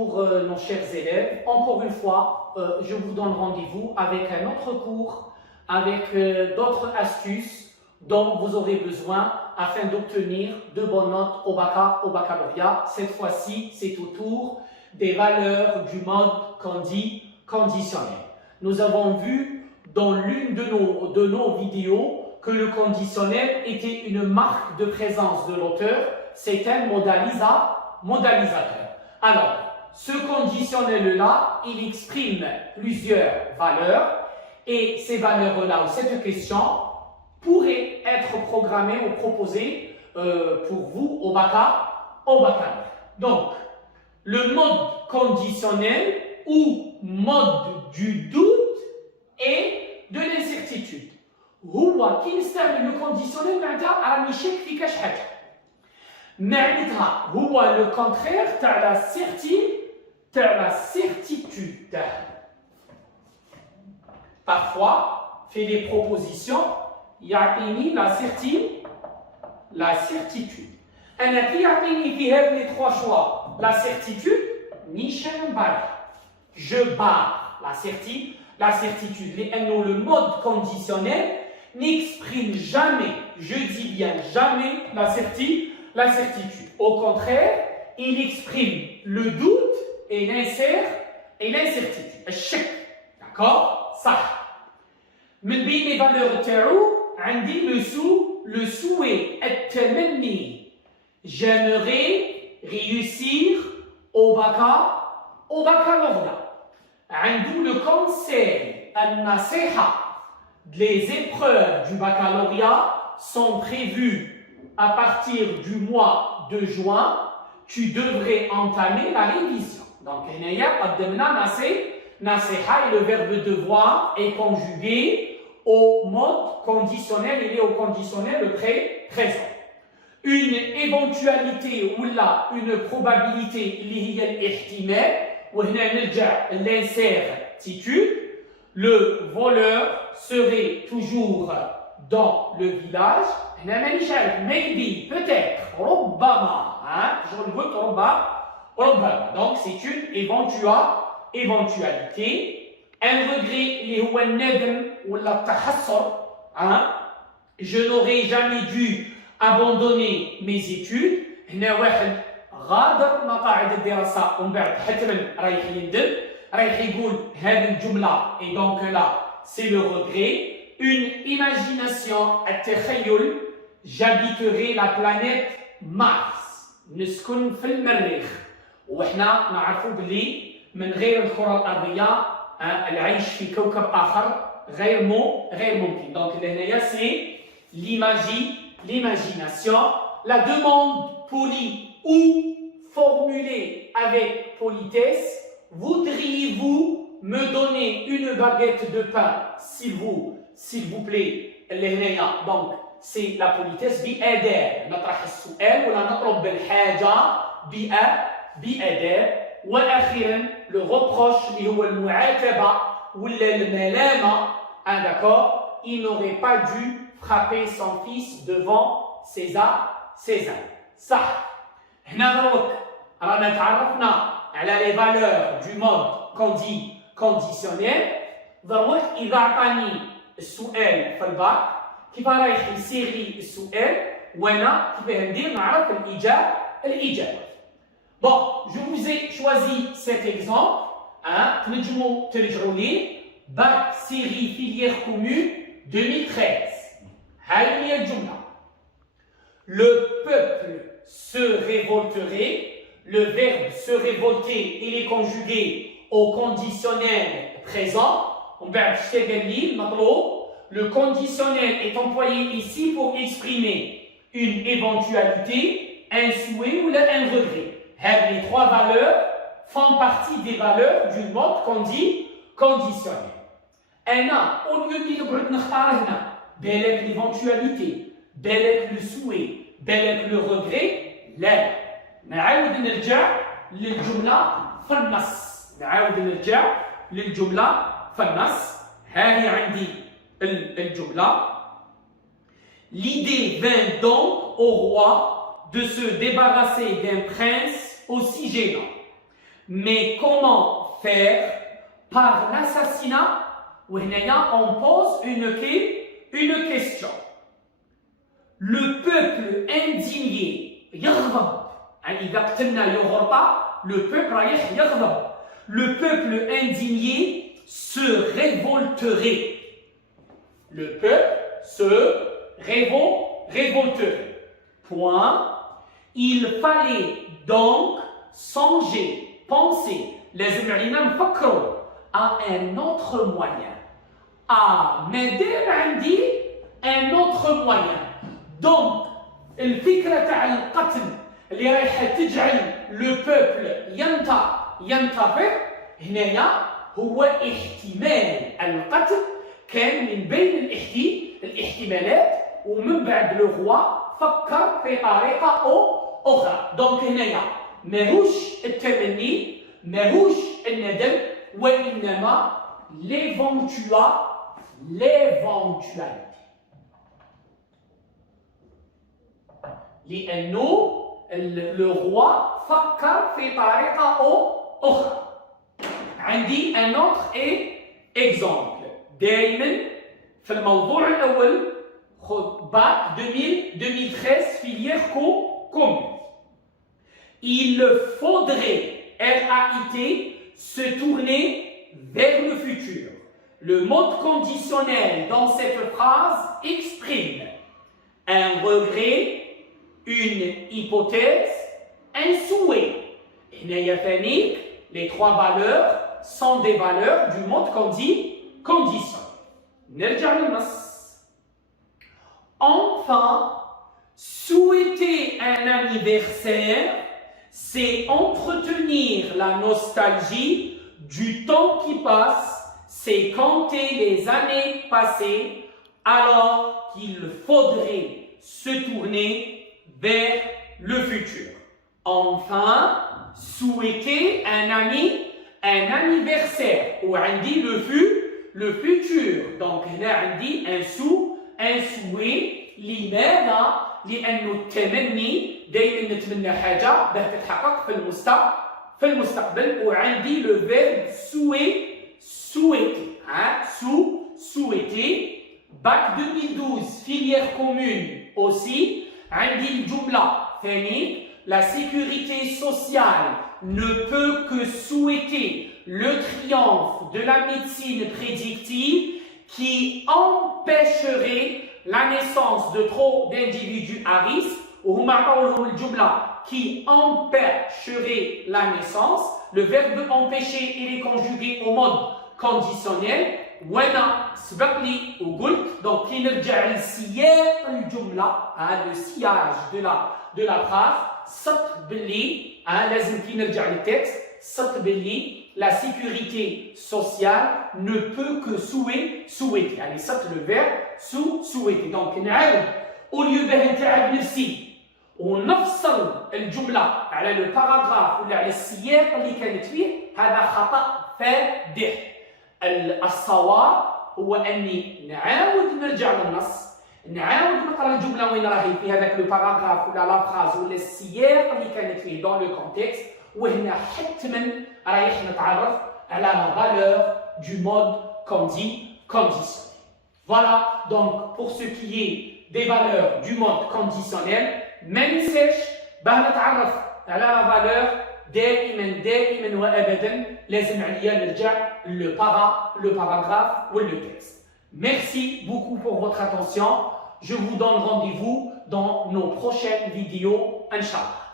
bonjour nos chers élèves. Encore une fois, je vous donne rendez-vous avec un autre cours, avec d'autres astuces dont vous aurez besoin afin d'obtenir de bonnes notes au baccalauréat. Cette fois-ci, c'est au tour des valeurs du mode conditionnel. Nous avons vu dans l'une de nos vidéos que le conditionnel était une marque de présence de l'auteur, c'est un modalisateur. Alors, ce conditionnel-là, il exprime plusieurs valeurs et ces valeurs-là, ou cette question, pourrait être programmée ou proposée pour vous au baccalauréat. Donc, le mode conditionnel ou mode du doute et de l'incertitude. هو كي نستعمل لو كونديسيونيل معناتها راني شاك في كاش حاجه معناتها هو لو كونترير تاع لا certitude. Parfois fait des propositions يعطيني la certitude. انا كي يعطيني في هاد لي 3 choix la certitude نيش نبارح je barre la certitude لانه le mode conditionnel n'exprime jamais, je dis bien jamais, la certitude. Au contraire, il exprime le doute et l'incertitude. الشك. D'accord? Ça. من بين les valeurs تاعو عندي le souhait, التمني. J'aimerais réussir au baccalauréat. عندو le conseil, النصيحة. Les épreuves du baccalauréat sont prévues à partir du mois de juin. Tu devrais entamer la révision. Donc, nasiha et le verbe devoir est conjugué au mode conditionnel. Il est au conditionnel le présent. Une éventualité ou là une probabilité liée à l'ihtimal ou l'incertitude. Le voleur serait toujours dans le village. Maybe, peut-être, ربما, je le ربما. Donc c'est une éventualité. Un regret اللي هو الندم ولا التحسر. Je n'aurais jamais dû abandonner mes études. هنا واحد غادر مقاعد الدراسة ومن بعد حتما رايح يندم. رايح يقول هذه الجملة et donc là c'est le regret. Une imagination التخيل. J'habiterai la planète Mars. نسكن في المريخ. وإحنا نعرفوا بلي من غير الكرة الأرضية العيش في كوكب آخر غير ممكن. Donc هنايا c'est l'imagination. La demande polie ou formulée avec politesse. Voudriez-vous me donner une baguette de pain, s'il vous plaît? Donc, c'est la politesse بأداة. نطرح السؤال ولا نطلب بالحاجة بأداة. وأخيرا le reproche اللي هو المعاتبة ولا الملامة. D'accord? Il n'aurait pas dû frapper son fils devant César. صح. هنا دروك رانا تعرفنا على les valeurs du mode conditionnel. دروك إذا عطاني السؤال في الباك كيف رايح يسيري السؤال وأنا كيف ندير نعرف الإجابة. Bon, je vous ai choisi cet exemple. تنجموا ترجعوا ليه باك série filière commune 2013. هاي هي الجملة. Le peuple se révolterait. Le verbe se révolter, il est conjugué au conditionnel présent. Le conditionnel est employé ici pour exprimer une éventualité, un souhait ou un regret. Les 3 valeurs font partie des valeurs du mode conditionnel. Au lieu de نختار هنا بالك l'éventualité, بالك le souhait, بالك le regret, لا. نعاود نرجع للجملة في النص. هذه عندي الجملة. L'idée vint donc au roi de se débarrasser d'un prince aussi gênant. Mais comment faire par l'assassinat? On pose une question. Le peuple indigné, le peuple indigné se révolterait. Le peuple se révolterait. Point. Il fallait donc songer, penser, à un autre moyen. Un autre moyen. Donc, الفكرة تاع القتل اللي رايحة تجعل لو بوبل ينتظر هنايا هو احتمال القتل كان من بين الاحتمالات ومن بعد لو روا فكر في طريقة أخرى. دونك هنايا ماهوش التمني ماهوش الندم وإنما l'éventualité. لأنه le roi فكر في طريقة أخرى. عندي un autre exemple. دائما في الموضوع الأول bac 2013 filière commune. Il faudrait RAIT se tourner vers le futur. Le mode conditionnel dans cette phrase exprime un regret, une hypothèse, un souhait. Les trois valeurs sont des valeurs du mode conditionnel. Enfin, souhaiter un anniversaire, c'est entretenir la nostalgie du temps qui passe, c'est compter les années passées, alors qu'il faudrait se tourner vers le futur. Enfin, souhaiter un anniversaire, ou on dit le futur. Donc, là, on dit un souhait. لماذا؟ لأنه التمني دائما نتمنى حاجة باه تتحقق في المستقبل وعندي le verbe souhaiter. Bac 2012 filière commune aussi. عندي الجملة ثاني la sécurité sociale ne peut que souhaiter le triomphe de la médecine prédictive qui empêcherait la naissance de trop d'individus à risque, ou qui empêcherait la naissance. Le verbe empêcher il est conjugué au mode conditionnel. Donc, qui ne le sillage de la phrase, la sécurité sociale ne peut que souhaiter. Allez, ça le verbe souhaiter. Donc, au lieu de نفسي ونفصل الجملة على le paragraphe ولا على السياق اللي كانت فيه هذا خطأ فادح. الصواب هو أني نعاود نرجع للنص نعاود نقرأ الجملة وين راهي في هذاك le paragraphe ولا la phrase ولا السياق اللي كانت فيه dans le contexte وهنا حتما رايح نتعرف على la valeur du mode conditionnel. Voilà donc pour ce qui est des valeurs du mode conditionnel. ما ننساش باه نتعرف على la valeur دائما وابدا لازم عليا نرجع le paragraphe ou le texte. Merci beaucoup pour votre attention. Je vous donne rendez-vous dans nos prochaines vidéos, Inch'Allah.